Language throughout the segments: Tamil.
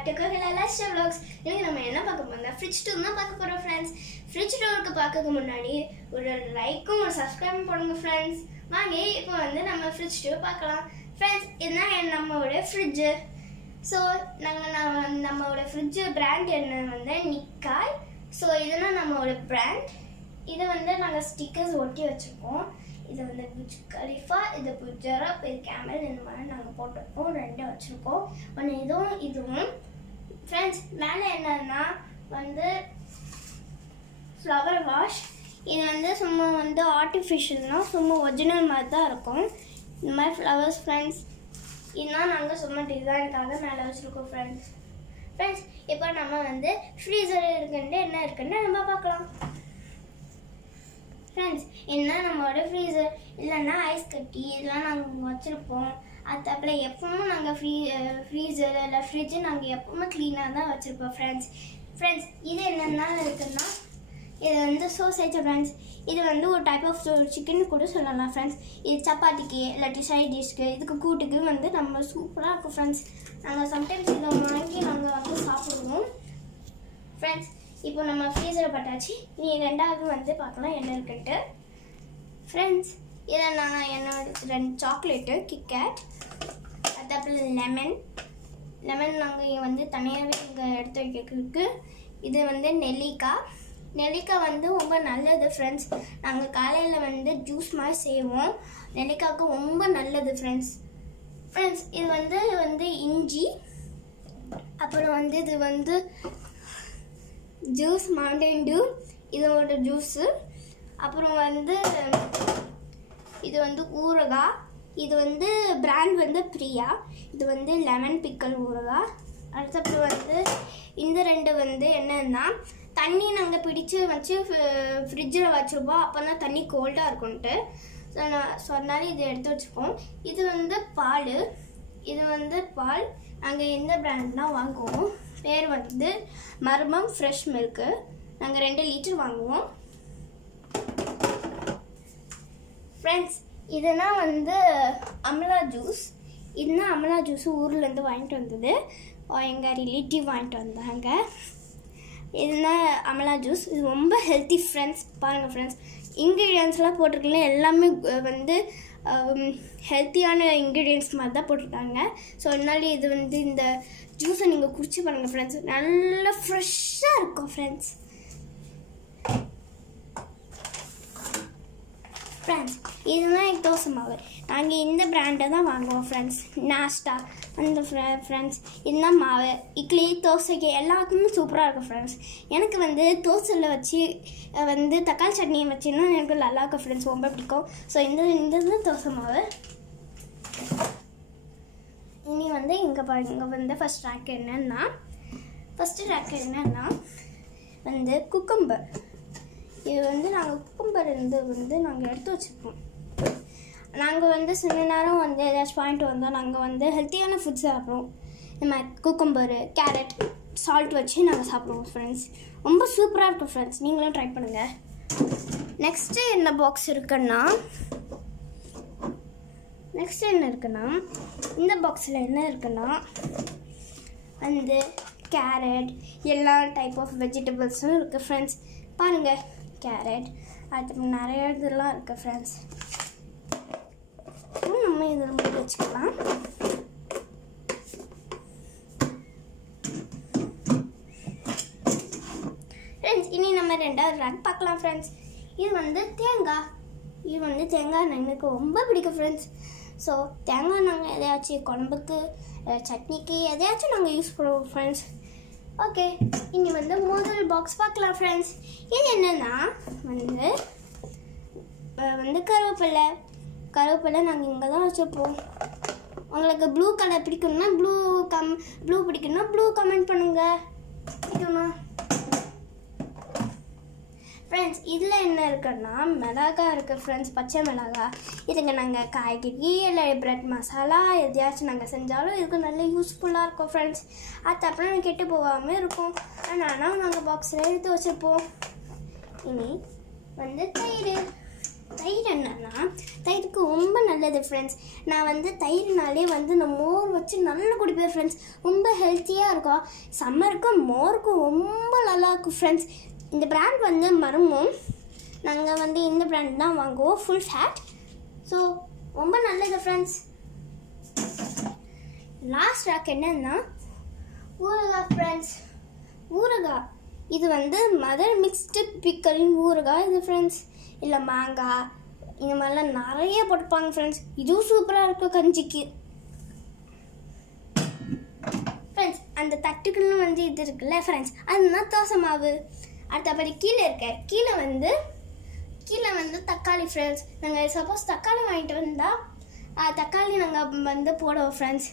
back to Kohila Lifestyle Vlogs. இன்னைக்கு நம்ம என்ன பார்க்க போறோம்னா ஃப்ரிட்ஜ் டூர் தான் பார்க்க போறோம் फ्रेंड्स. ஃப்ரிட்ஜ் டூருக்கு பார்க்கிறதுக்கு முன்னாடி ஒரு லைக்கும் ஒரு சப்ஸ்கிரைப் பண்ணுங்க फ्रेंड्स. வாங்க இப்போ வந்து நம்ம ஃப்ரிட்ஜ் டூர் பார்க்கலாம். फ्रेंड्स இதுதான் நம்மளோட ஃப்ரிட்ஜ். சோ நம்மளோட ஃப்ரிட்ஜ் பிராண்ட் என்ன வந்து நிக்காய். சோ இதுனா நம்மளோட பிராண்ட். இத வந்து நாங்க ஸ்டிக்கர்ஸ் ஒட்டி வச்சிருக்கோம். இது வந்து புஜ் கலிஃபா, இது புஜரப், இது கேமல், இந்த மாதிரி நாங்கள் போட்டிருக்கோம். ரெண்டு வச்சுருக்கோம். ஒன்று இதுவும் ஃப்ரெண்ட்ஸ். மேலே என்னன்னா வந்து ஃப்ளவர் வாஷ். இது வந்து சும்மா வந்து ஆர்டிஃபிஷியல்னால் சும்மா ஒரிஜினல் மாதிரி தான் இருக்கும். இந்த மாதிரி ஃப்ளவர்ஸ் ஃப்ரெண்ட்ஸ். இதுதான் நாங்கள் சும்மா டிசைனுக்காக மேலே வச்சுருக்கோம் ஃப்ரெண்ட்ஸ். இப்போ நம்ம வந்து ஃப்ரீசர் இருக்குன்ட்டு என்ன இருக்குன்னு நம்ம பார்க்கலாம் ஃப்ரெண்ட்ஸ். என்ன நம்மளோட ஃப்ரீசர் இல்லைன்னா ஐஸ் கட்டி இதெல்லாம் நாங்கள் வச்சுருப்போம். அதுக்கப்புறம் எப்பவும் நாங்கள் ஃப்ரீசர் இல்லை ஃப்ரிட்ஜு நாங்கள் எப்பவுமே க்ளீனாக தான் வச்சுருப்போம் ஃப்ரெண்ட்ஸ். இது என்னென்னா இருக்குன்னா இது வந்து சோசேஜ் ஃப்ரெண்ட்ஸ். இது வந்து ஒரு டைப் ஆஃப் சிக்கன் கூட சொல்லலாம் ஃப்ரெண்ட்ஸ். இது சப்பாத்திக்கு இல்லாட்டி சைட் டிஷ்க்கு இதுக்கு கூட்டுக்கு வந்து நம்ம சூப்பராக இருக்கும் ஃப்ரெண்ட்ஸ். நாங்கள் சம்டைம்ஸ் இதை வாங்கி நாங்கள் வந்து சாப்பிடுவோம் ஃப்ரெண்ட்ஸ். இப்போ நம்ம ஃப்ரீசரை பட்டாச்சு. நீ ரெண்டாவது வந்து பார்க்கலாம் என்ன இருக்குன்ட்டு ஃப்ரெண்ட்ஸ். இதை நான் என்னோட 2 சாக்லேட்டு கிட்கேட், அதுக்கப்புறம் லெமன் நாங்கள் இங்கே வந்து தனியாகவே இங்கே எடுத்து வைக்கிறதுக்கு. இது வந்து நெல்லிக்காய் வந்து ரொம்ப நல்லது ஃப்ரெண்ட்ஸ். நாங்கள் காலையில் வந்து ஜூஸ் மாதிரி செய்வோம். நெல்லிக்காய்க்கு ரொம்ப நல்லது ஃப்ரெண்ட்ஸ். இது வந்து இஞ்சி, அப்புறம் வந்து இது வந்து ஜூஸ் மவுண்டன் டியூ இதோட ஜூஸு, அப்புறம் வந்து இது வந்து ஊறுகாய். இது வந்து பிராண்ட் வந்து பிரியா. இது வந்து லெமன் பிக்கல் ஊறுகாய். அடுத்தப்பறம் வந்து இந்த 2 வந்து என்னன்னா தண்ணி நாங்கள் பிடிச்சி வச்சு ஃப்ரிட்ஜில் வச்சுருப்போம். அப்போ தான் தண்ணி கோல்டாக இருக்கும்ன்ட்டு ஸோ அதனால இதை எடுத்து வச்சுப்போம். இது வந்து பால் நாங்கள் எந்த பிராண்ட்லாம் வாங்குவோம். பேர் வந்து மர்மம் ஃப்ரெஷ் மில்க்கு. நாங்கள் 2 லிட்டர் வாங்குவோம் ஃப்ரெண்ட்ஸ். இதுனா வந்து அமலா ஜூஸ். இதுனா அமலா ஜூஸ் ஊர்லேருந்து வாங்கிட்டு வந்தது. எங்கள் ரிலேட்டிவ் வாங்கிட்டு வந்தாங்க. இதுனா அமலா ஜூஸ். இது ரொம்ப ஹெல்த்தி ஃப்ரெண்ட்ஸ். பாருங்கள் ஃப்ரெண்ட்ஸ், இன்க்ரீடியன்ஸ்லாம் போட்டிருக்கல எல்லாமே வந்து ஹெல்த்தியான இன்க்ரீடியன்ஸ் மாதிரி தான் போட்டிருக்காங்க. ஸோ அதனால இது வந்து இந்த ஜூஸை நீங்கள் குடிச்சு பாருங்கள் ஃப்ரெண்ட்ஸ். நல்லா ஃப்ரெஷ்ஷாக இருக்கும் ஃப்ரெண்ட்ஸ். இதுதான் தோசை மாவு. நாங்கள் இந்த பிராண்டை தான் வாங்குவோம் ஃப்ரெண்ட்ஸ். நாஸ்டா அந்த ஃப்ரெண்ட்ஸ். இதுதான் மாவு இட்லி தோசைக்கு எல்லாருக்குமே சூப்பராக இருக்கும் ஃப்ரெண்ட்ஸ். எனக்கு வந்து தோசையில் வச்சு வந்து தக்காளி சட்னியை வச்சுன்னா எனக்கு நல்லாயிருக்கும் ஃப்ரெண்ட்ஸ், ரொம்ப பிடிக்கும். ஸோ இந்த தோசை மாவு. இனி வந்து இங்கே வந்து ஃபஸ்ட் ரேக் என்னன்னா வந்து குக்கும்பர். இது வந்து நாங்கள் குக்கும்பர் வந்து நாங்கள் எடுத்து வச்சுருப்போம். நாங்கள் வந்து சில நேரம் வந்து ஏதாச்சும் பாயிண்ட் வந்தால் நாங்கள் வந்து ஹெல்த்தியான ஃபுட் சாப்பிடுவோம். நம்ம குக்கும்பரு, கேரட், சால்ட் வச்சு நாங்கள் சாப்பிடுவோம் ஃப்ரெண்ட்ஸ். ரொம்ப சூப்பராக இருக்கும் ஃப்ரெண்ட்ஸ். நீங்களும் ட்ரை பண்ணுங்கள். நெக்ஸ்ட்டு என்ன பாக்ஸ் இருக்குன்னா இந்த பாக்ஸில் என்ன இருக்குன்னா வந்து கேரட், எல்லா டைப் ஆஃப் வெஜிடபிள்ஸும் இருக்குது ஃப்ரெண்ட்ஸ். பாருங்கள், கேரட், அது நிறைய இதெல்லாம் இருக்குது ஃப்ரெண்ட்ஸ். நம்ம இதில் மூடி வச்சுக்கலாம். ஃப்ரெண்ட்ஸ் இனி நம்ம 2வது ரேக் பார்க்கலாம் ஃப்ரெண்ட்ஸ். இது வந்து தேங்காய் எனக்கு ரொம்ப பிடிக்கும் ஃப்ரெண்ட்ஸ். ஸோ தேங்காய் நாங்கள் எதையாச்சும் குழம்புக்கு சட்னிக்கு எதையாச்சும் நாங்கள் யூஸ் பண்ணுவோம் ஃப்ரெண்ட்ஸ். ஓகே, இனி வந்து முதல் பாக்ஸ் பார்க்கலாம் ஃப்ரெண்ட்ஸ். இது என்னென்னா வந்து கருவேப்பிலை நாங்கள் இங்கே தான் வச்சுருப்போம். உங்களுக்கு ப்ளூ கலர் பிடிக்கணும்னா ப்ளூ பிடிக்கணும்னா ப்ளூ கமெண்ட் பண்ணுங்கள். பிடிக்கும்னா ஃப்ரெண்ட்ஸ் இதில் என்ன இருக்குன்னா மிளகாய் இருக்குது ஃப்ரெண்ட்ஸ், பச்சை மிளகாய். இதுக்கு நாங்கள் காய்கறி இல்லை பிரெட் மசாலா எதையாச்சும் நாங்கள் செஞ்சாலும் இதுக்கு நல்ல யூஸ்ஃபுல்லாக இருக்கும் ஃப்ரெண்ட்ஸ். அதுக்கப்புறம் கெட்டு போகாமல் இருக்கும். ஆனால் நாங்கள் பாக்ஸில் எடுத்து வச்சுருப்போம். இனி வந்து தயிர் என்னன்னா தயிருக்கு ரொம்ப நல்ல நல்லது ஃப்ரெண்ட்ஸ். நான் வந்து தயிர்னாலே வந்து நான் மோர் வச்சு நல்லா குடிப்பேன் ஃப்ரெண்ட்ஸ். ரொம்ப ஹெல்த்தியாக இருக்கும். சம்மருக்கும் மோருக்கும் ரொம்ப நல்லா இருக்கும் ஃப்ரெண்ட்ஸ். இந்த பிராண்ட் வந்து மர்மம். நாங்கள் வந்து இந்த பிராண்ட் தான் வாங்குவோம், ஃபுல் ஃபேட். ஸோ ரொம்ப நல்லது ஃப்ரெண்ட்ஸ். லாஸ்ட் ராக் என்னன்னா ஊறுகாய் ஃப்ரெண்ட்ஸ். ஊறுகாய் இது வந்து மதர் மிக்ஸ்டு பிக்கலின் ஊறுகாய் இது ஃப்ரெண்ட்ஸ். இல்லை மாங்காய் இந்த மாதிரிலாம் நிறைய போட்டுப்பாங்க ஃப்ரெண்ட்ஸ். இதுவும் சூப்பராக இருக்கும் கஞ்சிக்கு ஃப்ரெண்ட்ஸ். அந்த தட்டுக்குன்னு வந்து இது இருக்குல்ல ஃப்ரெண்ட்ஸ், அதுதான் தோசை மாவு. அடுத்தபடி கீழே வந்து தக்காளி ஃப்ரெண்ட்ஸ். நாங்கள் சப்போஸ் தக்காளி வாங்கிட்டு வந்தால் தக்காளி நாங்கள் வந்து போடுவோம் ஃப்ரெண்ட்ஸ்.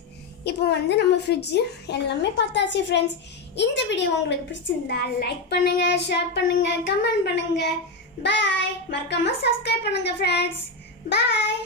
இப்போ வந்து நம்ம ஃப்ரிட்ஜு எல்லாமே பார்த்தாச்சு ஃப்ரெண்ட்ஸ். இந்த வீடியோ உங்களுக்கு பிடிச்சிருந்தா லைக் பண்ணுங்கள், ஷேர் பண்ணுங்கள், கமெண்ட் பண்ணுங்கள். பாய். மறக்காமல் சப்ஸ்கிரைப் பண்ணுங்கள் ஃப்ரெண்ட்ஸ். பாய்.